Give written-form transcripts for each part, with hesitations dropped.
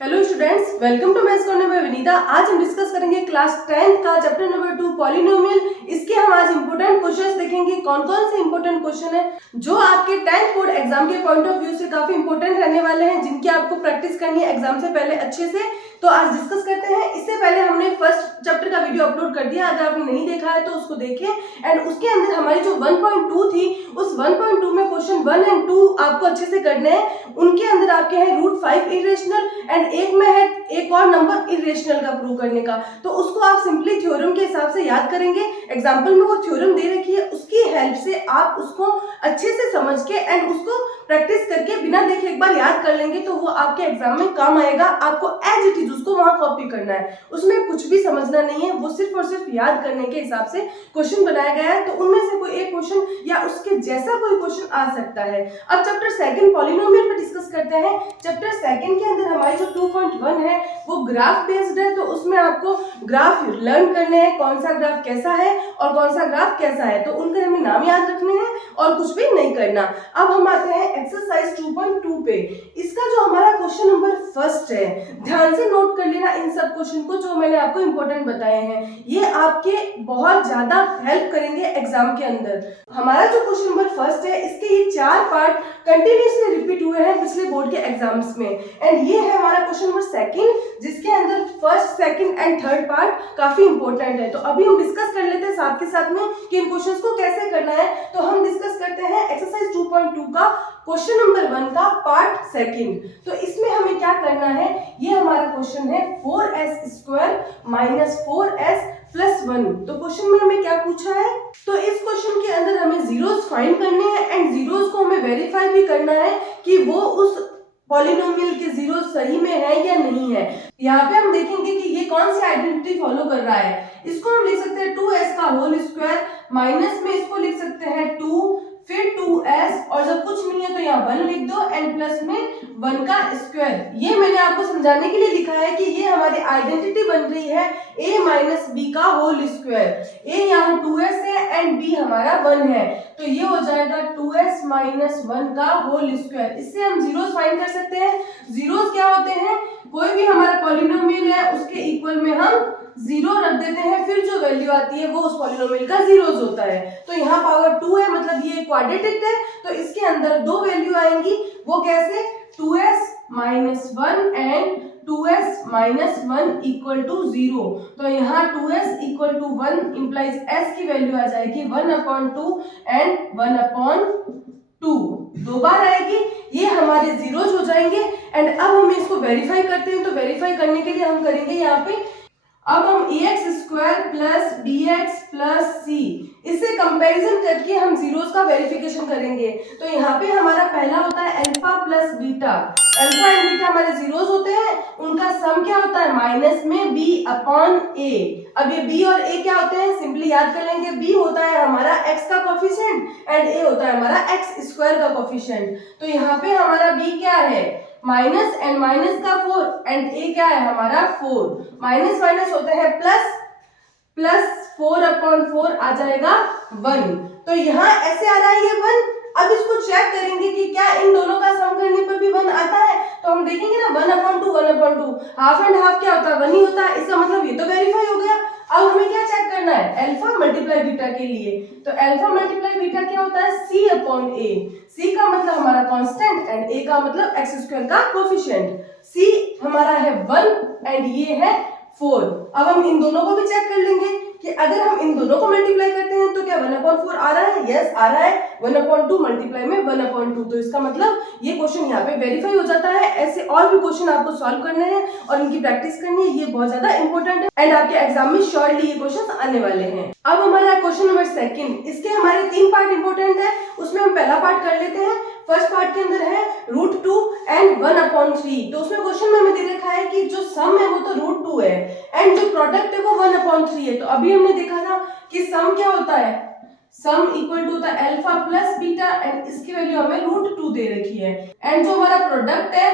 Hello students, welcome to maths corner by Vinita. आज हम discuss करेंगे क्लास 10th का चैप्टर नंबर 2 पॉलिनोमियल। इसके हम आज इंपॉर्टेंट क्वेश्चंस देखेंगे। कौन कौन से इंपॉर्टेंट क्वेश्चन है जो आपके 10th बोर्ड एग्जाम के पॉइंट ऑफ व्यू से काफी इंपॉर्टेंट रहने वाले हैं, जिनकी आपको प्रैक्टिस करनी है एग्जाम से पहले अच्छे से। तो आज डिस्कस करते हैं। इससे पहले हमने फर्स्ट चैप्टर का वीडियो अपलोड कर दिया, अगर आपने नहीं देखा है तो उसको देखें। एंड उसके अंदर हमारी जो 1.2 थी, उस 1.2 में क्वेश्चन 1 एंड 2 आपको अच्छे से करने हैं। उनके अंदर आपके हैं √5 इरेशनल एंड एक में है एक और नंबर इरेशनल का प्रूव करने का। तो उसको आप सिंपली थ्योरम के हिसाब से याद करेंगे। एग्जाम्पल में वो थ्योरम दे रखी है, उसकी हेल्प से आप उसको अच्छे से समझ के एंड उसको प्रैक्टिस करके बिना देखे एक बार याद कर लेंगे तो वो आपके एग्जाम में काम आएगा। आपको एज इट इज उसको वहां कॉपी करना है, उसमें कुछ भी समझना नहीं है, वो सिर्फ और सिर्फ याद करने के हिसाब से क्वेश्चन बनाया गया है। तो उनमें से कोई एक क्वेश्चन या उसके जैसा कोई क्वेश्चन आ सकता है। अब चैप्टर 2 पॉलिनोमियल पे डिस्कस करते हैं। चैप्टर 2 के अंदर हमारी जो 2.1 है वो ग्राफ बेस्ड है। तो उसमें आपको ग्राफ लर्न करने हैं, कौन सा ग्राफ कैसा है और कौन सा ग्राफ कैसा है, तो उनके हमें नाम याद रखने हैं और कुछ भी नहीं करना। अब हम आते हैं एक्सरसाइज 2.2 पे। इसका जो हमारा क्वेश्चन नंबर फर्स्ट है, ध्यान से नोट कर लेना इन सब क्वेश्चन को जो मैंने आपको इंपॉर्टेंट बताए हैं। ये आपके बहुत ज्यादा हेल्प करेंगे एग्जाम के अंदर। हमारा जो क्वेश्चन नंबर फर्स्ट है, इसके ये 4 पार्ट कंटिन्यूसली रिपीट हुए हैं पिछले बोर्ड के एग्जाम्स में। एंड ये है हमारा क्वेश्चन नंबर 2 जिसके अंदर first, second and third part काफी इंपॉर्टेंट है। तो अभी हम डिस्कस कर लेते हैं साथ के साथ में कि इन क्वेश्चंस को कैसे करना है। तो हम डिस्कस करते हैं एक्सरसाइज 2.2 का क्वेश्चन नंबर 1 का पार्ट 2। तो इसमें हमें क्या करना है, ये हमारा क्वेश्चन है 4s² - 4s + 1। तो क्वेश्चन में हमें क्या पूछा है, तो इस क्वेश्चन के अंदर हमें जीरोस फाइंड करने हैं एंड जीरोस को हमें वेरीफाई भी करना है कि वो उस पॉलिनोमियल के जीरो सही में है या नहीं है। यहाँ पे हम देखेंगे कि ये कौन सी आइडेंटिटी फॉलो कर रहा है। इसको हम लिख सकते हैं 2s का होल स्क्वायर, माइनस में इसको लिख सकते हैं 2, फिर 2s और जब कुछ नहीं है तो यहाँ 1 लिख दो एंड प्लस में 1 का स्क्वायर। ये मैंने आपको समझाने के लिए लिखा है कि ये हमारी आइडेंटिटी बन रही है a - b का होल स्क्वायर। a यहाँ 2s है एंड b हमारा 1 है, तो ये हो जाएगा 2s - 1 का होल स्क्वायर। इससे हम जीरोस फाइंड कर सकते हैं। जीरोस क्या होते हैं, कोई भी हमारा पॉलिनोमियल है उसके इक्वल में हम 0 रख देते हैं, फिर जो वैल्यू आती है वो उस पॉलिनोमियल का जीरोस होता है। तो यहाँ पावर 2 है, मतलब ये क्वाड्रेटिक है, तो इसके अंदर 2 वैल्यू आएंगी। वो कैसे, 2s - 1 एंड 2s - 1 = 0। तो यहाँ 2s = 1 इंप्लाइज s की वैल्यू आ जाएगी 1/2 एंड 1/2, 2 बार आएगी। ये हमारे जीरोस हो जाएंगे। एंड अब हम इसको वेरीफाई करते हैं। तो वेरीफाई करने के लिए हम करेंगे यहाँ पे, अब हम ax² + bx + c इसे कंपैरिजन करके हम जीरोस का वेरिफिकेशन करेंगे। तो यहाँ पे हमारा पहला होता है alpha + beta. Alpha and beta हमारे जीरोस होते हैं, उनका सम क्या होता है, माइनस में b/a। अब ये b और a क्या होते हैं, सिंपली याद कर लेंगे। b होता है हमारा x का कोफिशिएंट एंड a होता है हमारा x² का कोफिशिएंट। तो यहाँ पे हमारा b क्या है, माइनस एंड माइनस का 4 एंड a क्या है हमारा 4। माइनस माइनस होते हैं प्लस, प्लस 4/4 आ जाएगा 1। तो यहाँ ऐसे आ रहा है ये 1। अब इसको चेक करेंगे कि क्या इन दोनों का सम करने पर भी 1 आता है। तो हम देखेंगे ना 1/2, 1/2, हाफ एंड हाफ क्या होता है, 1 ही होता है। इसका मतलब ये तो वेरीफाई हो गया। अब हमें क्या चेक करना है, अल्फा × बीटा के लिए। तो अल्फा × बीटा क्या होता है, c/a। c का मतलब हमारा कांस्टेंट एंड a का मतलब x² का कोफिशिएंट। c हमारा है 1 एंड ये है 4। अब हम इन दोनों को भी चेक कर लेंगे कि अगर हम इन दोनों को मल्टीप्लाई करते हैं तो क्या 1/4 आ रहा है, यस आ रहा है। 1/2 मल्टीप्लाई में 1/2, तो इसका मतलब ये क्वेश्चन यहाँ पे वेरीफाई हो जाता है। ऐसे और भी क्वेश्चन आपको सॉल्व करने हैं और इनकी प्रैक्टिस करनी है, ये बहुत ज्यादा इंपॉर्टेंट है एंड आपके एग्जाम में श्योरली ये क्वेश्चन आने वाले हैं। अब हमारा क्वेश्चन नंबर 2, इसके हमारे 3 पार्ट इंपॉर्टेंट है, उसमें हम पहला पार्ट कर लेते हैं। फर्स्ट पार्ट के अंदर है √2 एंड 1/3। तो उसमें क्वेश्चन में हमें दे रखा है कि जो सम है वो तो √2 है एंड जो प्रोडक्ट है वो 1/3 है। तो अभी हमने देखा था कि सम क्या होता है, सम इक्वल टू होता है अल्फा + बीटा एंड इसकी वैल्यू हमें √2 दे रखी है। एंड जो हमारा प्रोडक्ट है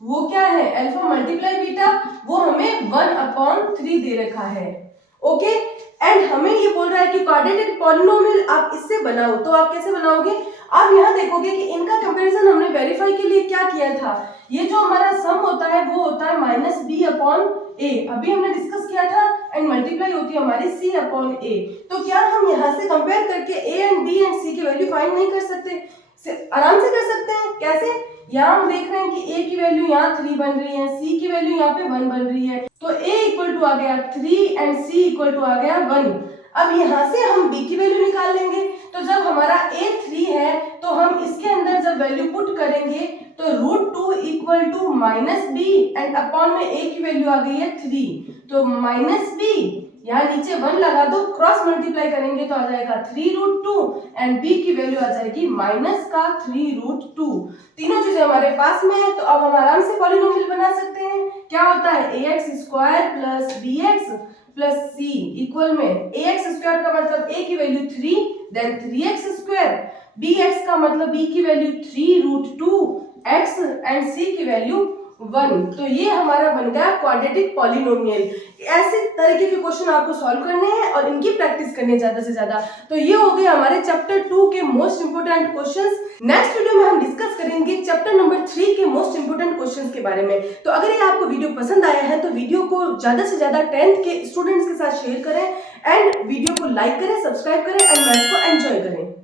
वो क्या है, अल्फा × बीटा, वो हमें 1/3 दे रखा है। ओके, एंड हमें ये बोल रहा है कि क्वाड्रेटिक पॉलिनोमियल आप इससे बनाओ। तो आप कैसे बनाओगे, आप यहाँ देखोगे कि इनका कंपैरिजन हमने वेरीफाई के लिए क्या किया था। ये जो हमारा सम होता है वो होता है माइनस बी अपॉन ए, अभी हमने डिस्कस किया था, एंड मल्टीप्लाई होती है हमारी सी अपॉन ए। तो क्या हम यहाँ से कंपेयर करके ए एंड बी एंड सी की वैल्यू फाइंड नहीं कर सकते? आराम से कर सकते हैं। कैसे? यहाँ हम देख रहे हैं कि a की वैल्यू यहाँ 3 बन रही है, c की वैल्यू यहाँ पे 1 बन रही है, तो a इक्वल टू आ गया 3 एंड c इक्वल टू आ गया 1। अब यहाँ से हम b की वैल्यू निकाल लेंगे। तो जब हमारा a 3 है तो हम इसके अंदर जब वैल्यू पुट करेंगे तो √2 equal to minus B, and upon में a की वैल्यू आ गई है 3, तो माइनस बी, यहाँ नीचे 1 लगा दो, क्रॉस मल्टीप्लाई करेंगे तो आ जाएगा 3√2 एंड b की वैल्यू आ जाएगी माइनस का 3√2। तीनों चीजें हमारे पास में है, तो अब हम आराम से पॉलिनोमियल बना सकते हैं। क्या होता है ax square plus bx plus c equal में ax स्क्वायर का मतलब a की value 3, then 3x square, bx का मतलब b की वैल्यू 3√2x एंड c की वैल्यू 1। तो ये हमारा बन गया क्वाड्रेटिक पॉलिनोमियल। ऐसे तरीके के क्वेश्चन आपको सॉल्व करने हैं और इनकी प्रैक्टिस करनी है ज्यादा से ज्यादा। तो ये हो गए हमारे चैप्टर 2 के most important questions. Next video में हम डिस्कस करेंगे चैप्टर नंबर 3 के मोस्ट इंपोर्टेंट क्वेश्चंस के बारे में। तो अगर ये आपको वीडियो पसंद आया है तो वीडियो को ज्यादा से ज्यादा 10th के स्टूडेंट्स के साथ शेयर करें, एंड वीडियो को लाइक करें, सब्सक्राइब करें एंड मैथ्स को एंजॉय करें।